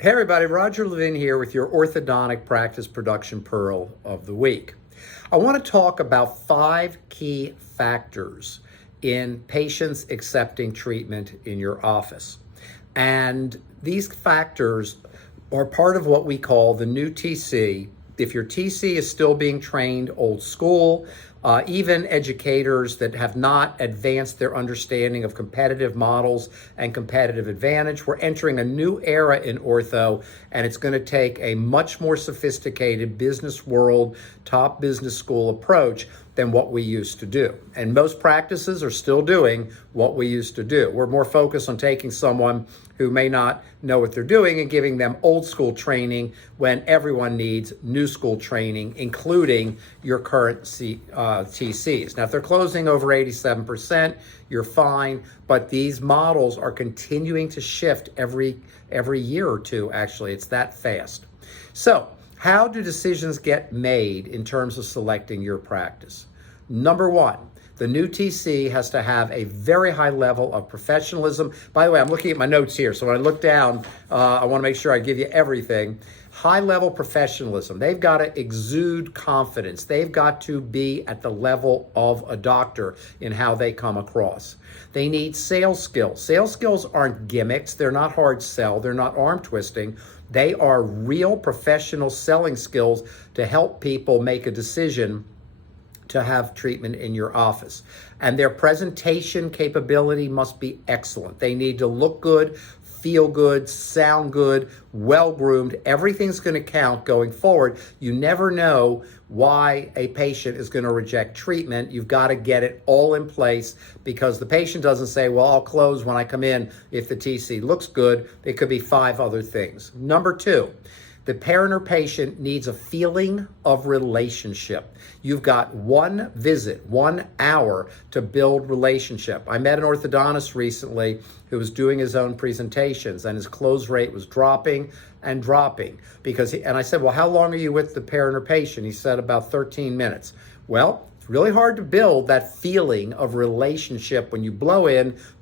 Hey everybody, Roger Levin here with your orthodontic practice production pearl of the week. I want to talk about 5 key factors in patients accepting treatment in your office. And these factors are part of what we call the new TC. If your TC is still being trained old school, even educators that have not advanced their understanding of competitive models and competitive advantage, we're entering a new era in ortho, and it's going to take a much more sophisticated business world, top business school approach than what we used to do. And most practices are still doing what we used to do. We're more focused on taking someone who may not know what they're doing and giving them old school training when everyone needs new school training, including your current TCs. Now, if they're closing over 87%, you're fine, but these models are continuing to shift every year or two, actually. It's that fast. So, how do decisions get made in terms of selecting your practice? Number one, the new TC has to have a very high level of professionalism. By the way, I'm looking at my notes here, so when I look down, I want to make sure I give you everything. High level professionalism. They've got to exude confidence. They've got to be at the level of a doctor in how they come across. They need sales skills. Sales skills aren't gimmicks. They're not hard sell. They're not arm twisting. They are real professional selling skills to help people make a decision to have treatment in your office. And their presentation capability must be excellent. They need to look good, feel good, sound good, well-groomed. Everything's going to count going forward. You never know why a patient is going to reject treatment. You've got to get it all in place, because the patient doesn't say, well, I'll close when I come in if the TC looks good. It could be 5 other things. Number 2, the parent or patient needs a feeling of relationship. You've got 1 visit, 1 hour to build relationship. I met an orthodontist recently who was doing his own presentations, and his close rate was dropping and dropping. And I said, well, how long are you with the parent or patient? He said about 13 minutes. Well, it's really hard to build that feeling of relationship when you blow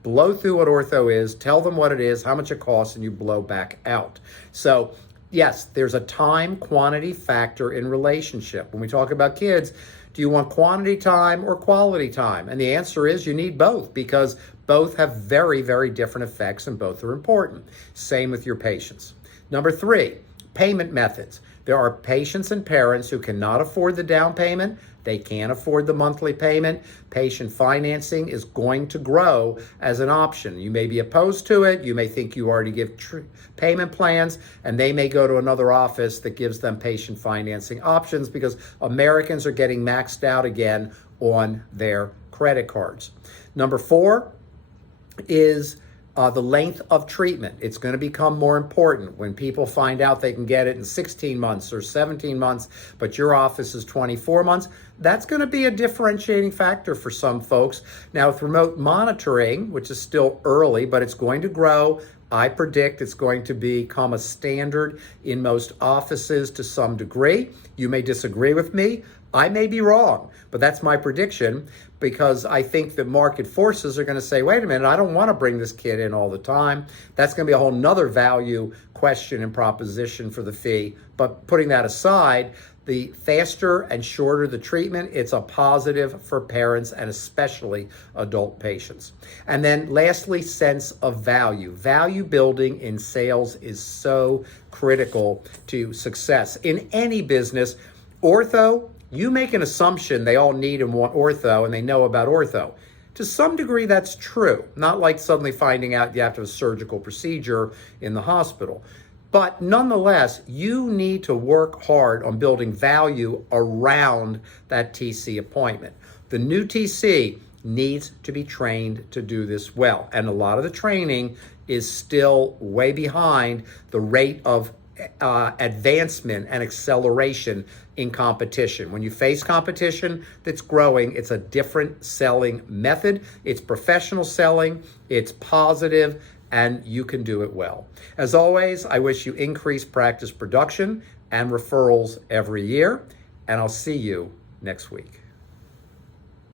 through what ortho is, tell them what it is, how much it costs, and you blow back out. So yes, there's a time quantity factor in relationship. When we talk about kids, do you want quantity time or quality time? And the answer is you need both, because both have very, very different effects and both are important. Same with your patients. Number 3, payment methods. There are patients and parents who cannot afford the down payment. They can't afford the monthly payment. Patient financing is going to grow as an option. You may be opposed to it. You may think you already give payment plans, and they may go to another office that gives them patient financing options, because Americans are getting maxed out again on their credit cards. Number 4 is the length of treatment. It's going to become more important when people find out they can get it in 16 months or 17 months, but your office is 24 months. That's going to be a differentiating factor for some folks. Now, with remote monitoring, which is still early, but it's going to grow, I predict it's going to become a standard in most offices to some degree. You may disagree with me. I may be wrong, but that's my prediction, because I think the market forces are going to say, wait a minute, I don't want to bring this kid in all the time. That's going to be a whole nother value question and proposition for the fee. But putting that aside, the faster and shorter the treatment, it's a positive for parents and especially adult patients. And then lastly, sense of value. Value building in sales is so critical to success in any business. Ortho, you make an assumption they all need and want ortho and they know about ortho. To some degree, that's true. Not like suddenly finding out you have to have a surgical procedure in the hospital. But nonetheless, you need to work hard on building value around that TC appointment. The new TC needs to be trained to do this well. And a lot of the training is still way behind the rate of advancement and acceleration in competition. When you face competition that's growing, it's a different selling method. It's professional selling, it's positive, and you can do it well. As always, I wish you increased practice production and referrals every year, and I'll see you next week.